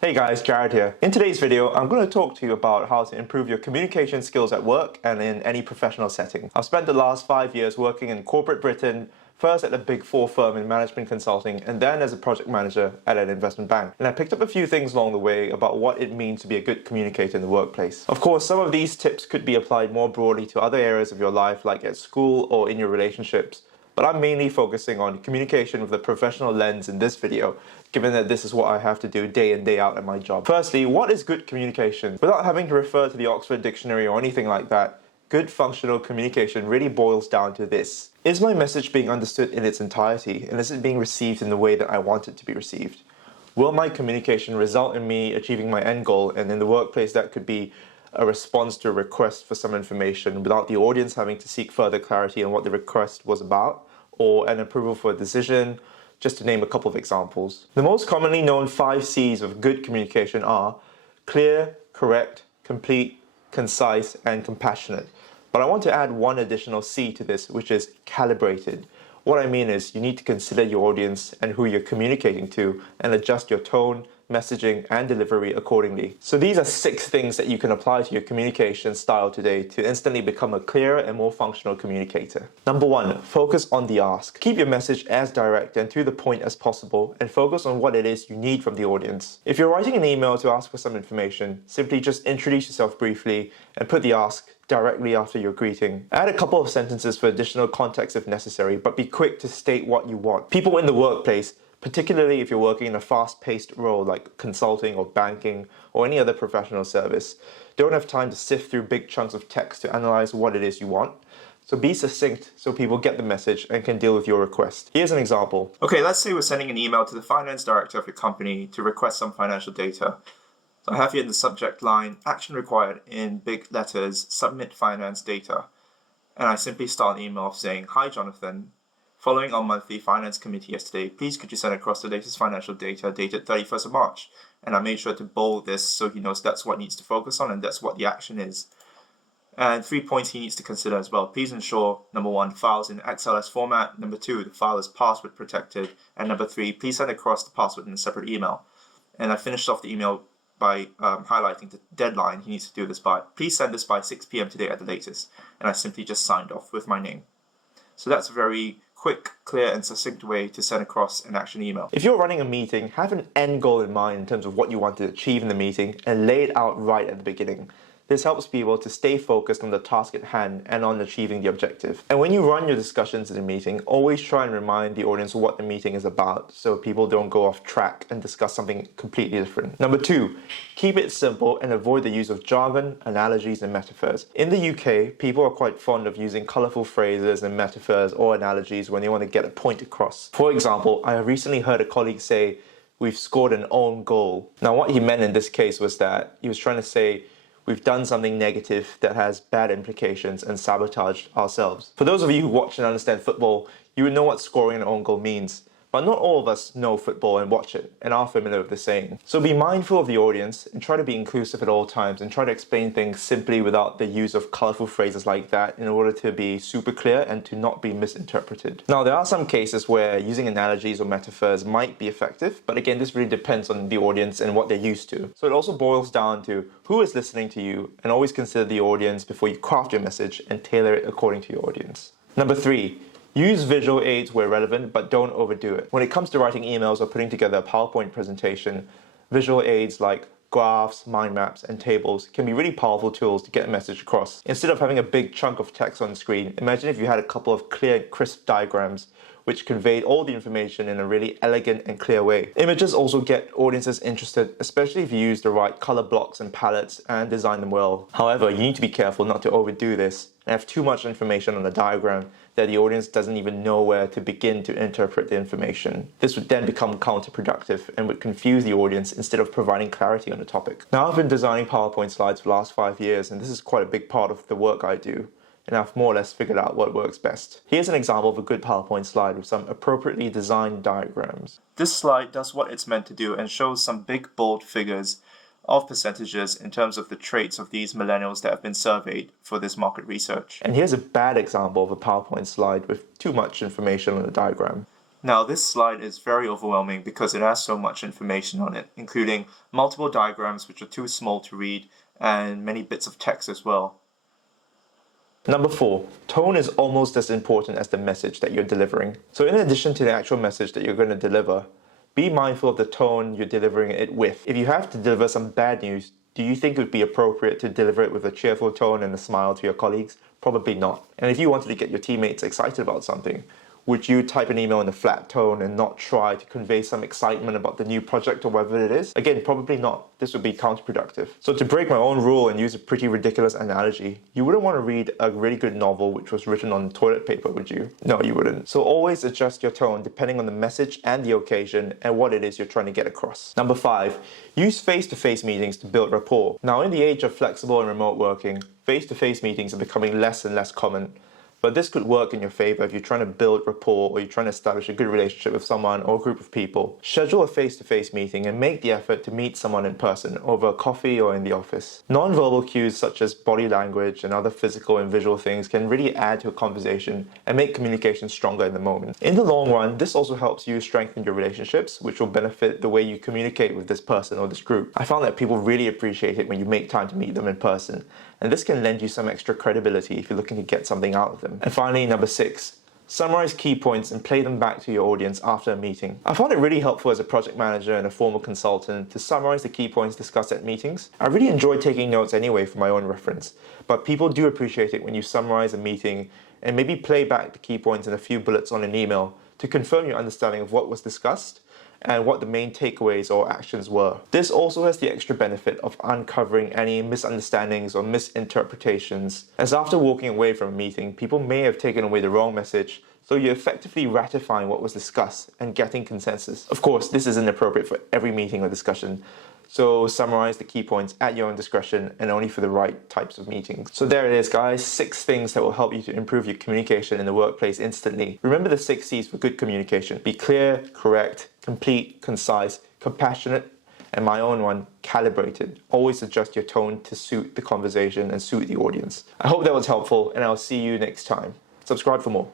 Hey guys, Jarrod here. In today's video, I'm going to talk to you about how to improve your communication skills at work and in any professional setting. I've spent the last 5 years working in corporate Britain, first at a big 4 firm in management consulting, and then as a project manager at an investment bank. And I picked up a few things along the way about what it means to be a good communicator in the workplace. Of course, some of these tips could be applied more broadly to other areas of your life, like at school or in your relationships. But I'm mainly focusing on communication with a professional lens in this video, given that this is what I have to do day in, day out at my job. Firstly, what is good communication? Without having to refer to the Oxford Dictionary or anything like that, good functional communication really boils down to this. Is my message being understood in its entirety, and is it being received in the way that I want it to be received? Will my communication result in me achieving my end goal, and in the workplace that could be a response to a request for some information without the audience having to seek further clarity on what the request was about, or an approval for a decision, just to name a couple of examples. The most commonly known 5 C's of good communication are clear, correct, complete, concise, and compassionate. But I want to add one additional C to this, which is calibrated. What I mean is you need to consider your audience and who you're communicating to and adjust your tone, messaging, and delivery accordingly. So these are 6 things that you can apply to your communication style today to instantly become a clearer and more functional communicator. Number 1, focus on the ask. Keep your message as direct and to the point as possible, and focus on what it is you need from the audience. If you're writing an email to ask for some information, simply just introduce yourself briefly and put the ask directly after your greeting. Add a couple of sentences for additional context if necessary, but be quick to state what you want. People in the workplace, particularly if you're working in a fast-paced role like consulting or banking or any other professional service, don't have time to sift through big chunks of text to analyze what it is you want. So be succinct so people get the message and can deal with your request. Here's an example. Okay, let's say we're sending an email to the finance director of your company to request some financial data. So I have here in the subject line, action required in big letters, submit finance data. And I simply start the email off saying, hi Jonathan, following our monthly finance committee yesterday, please could you send across the latest financial data dated 31st of March? And I made sure to bold this so he knows that's what he needs to focus on and that's what the action is. And 3 points he needs to consider as well. Please ensure, number 1, files in XLS format. Number 2, the file is password protected. And number 3, please send across the password in a separate email. And I finished off the email by highlighting the deadline he needs to do this by. Please send this by 6 p.m. today at the latest. And I simply just signed off with my name. So that's a very quick, clear, and succinct way to send across an action email. If you're running a meeting, have an end goal in mind in terms of what you want to achieve in the meeting and lay it out right at the beginning. This helps people to stay focused on the task at hand and on achieving the objective. And when you run your discussions in a meeting, always try and remind the audience what the meeting is about so people don't go off track and discuss something completely different. Number 2, keep it simple and avoid the use of jargon, analogies, and metaphors. In the UK, people are quite fond of using colourful phrases and metaphors or analogies when they want to get a point across. For example, I have recently heard a colleague say, "We've scored an own goal." Now, what he meant in this case was that he was trying to say, we've done something negative that has bad implications and sabotaged ourselves. For those of you who watch and understand football, you would know what scoring an own goal means. But not all of us know football and watch it and are familiar with the saying. So be mindful of the audience and try to be inclusive at all times and try to explain things simply without the use of colourful phrases like that in order to be super clear and to not be misinterpreted. Now, there are some cases where using analogies or metaphors might be effective, but again, this really depends on the audience and what they're used to. So it also boils down to who is listening to you, and always consider the audience before you craft your message and tailor it according to your audience. Number 3, use visual aids where relevant, but don't overdo it. When it comes to writing emails or putting together a PowerPoint presentation, visual aids like graphs, mind maps, and tables can be really powerful tools to get a message across. Instead of having a big chunk of text on screen, imagine if you had a couple of clear, crisp diagrams which conveyed all the information in a really elegant and clear way. Images also get audiences interested, especially if you use the right color blocks and palettes and design them well. However, you need to be careful not to overdo this and have too much information on the diagram that the audience doesn't even know where to begin to interpret the information. This would then become counterproductive and would confuse the audience instead of providing clarity on the topic. Now, I've been designing PowerPoint slides for the last 5 years, and this is quite a big part of the work I do, and I've more or less figured out what works best. Here's an example of a good PowerPoint slide with some appropriately designed diagrams. This slide does what it's meant to do and shows some big bold figures of percentages in terms of the traits of these millennials that have been surveyed for this market research. And here's a bad example of a PowerPoint slide with too much information on the diagram. Now, this slide is very overwhelming because it has so much information on it, including multiple diagrams which are too small to read and many bits of text as well. Number 4, tone is almost as important as the message that you're delivering. So in addition to the actual message that you're going to deliver, be mindful of the tone you're delivering it with. If you have to deliver some bad news, do you think it would be appropriate to deliver it with a cheerful tone and a smile to your colleagues? Probably not. And if you wanted to get your teammates excited about something, would you type an email in a flat tone and not try to convey some excitement about the new project or whatever it is? Again, probably not. This would be counterproductive. So to break my own rule and use a pretty ridiculous analogy, you wouldn't want to read a really good novel which was written on toilet paper, would you? No, you wouldn't. So always adjust your tone depending on the message and the occasion and what it is you're trying to get across. Number 5, use face-to-face meetings to build rapport. Now, in the age of flexible and remote working, face-to-face meetings are becoming less and less common. But this could work in your favor if you're trying to build rapport or you're trying to establish a good relationship with someone or a group of people. Schedule a face-to-face meeting and make the effort to meet someone in person over a coffee or in the office. Non-verbal cues such as body language and other physical and visual things can really add to a conversation and make communication stronger in the moment. In the long run, this also helps you strengthen your relationships, which will benefit the way you communicate with this person or this group. I found that people really appreciate it when you make time to meet them in person, and this can lend you some extra credibility if you're looking to get something out of them. And finally, number 6, summarize key points and play them back to your audience after a meeting. I found it really helpful as a project manager and a former consultant to summarize the key points discussed at meetings. I really enjoy taking notes anyway for my own reference, but people do appreciate it when you summarize a meeting and maybe play back the key points in a few bullets on an email to confirm your understanding of what was discussed and what the main takeaways or actions were. This also has the extra benefit of uncovering any misunderstandings or misinterpretations, as after walking away from a meeting, people may have taken away the wrong message, so you're effectively ratifying what was discussed and getting consensus. Of course, this isn't appropriate for every meeting or discussion, so summarize the key points at your own discretion and only for the right types of meetings. So there it is, guys. 6 things that will help you to improve your communication in the workplace instantly. Remember the 6 C's for good communication. Be clear, correct, complete, concise, compassionate, and my own one, calibrated. Always adjust your tone to suit the conversation and suit the audience. I hope that was helpful, and I'll see you next time. Subscribe for more.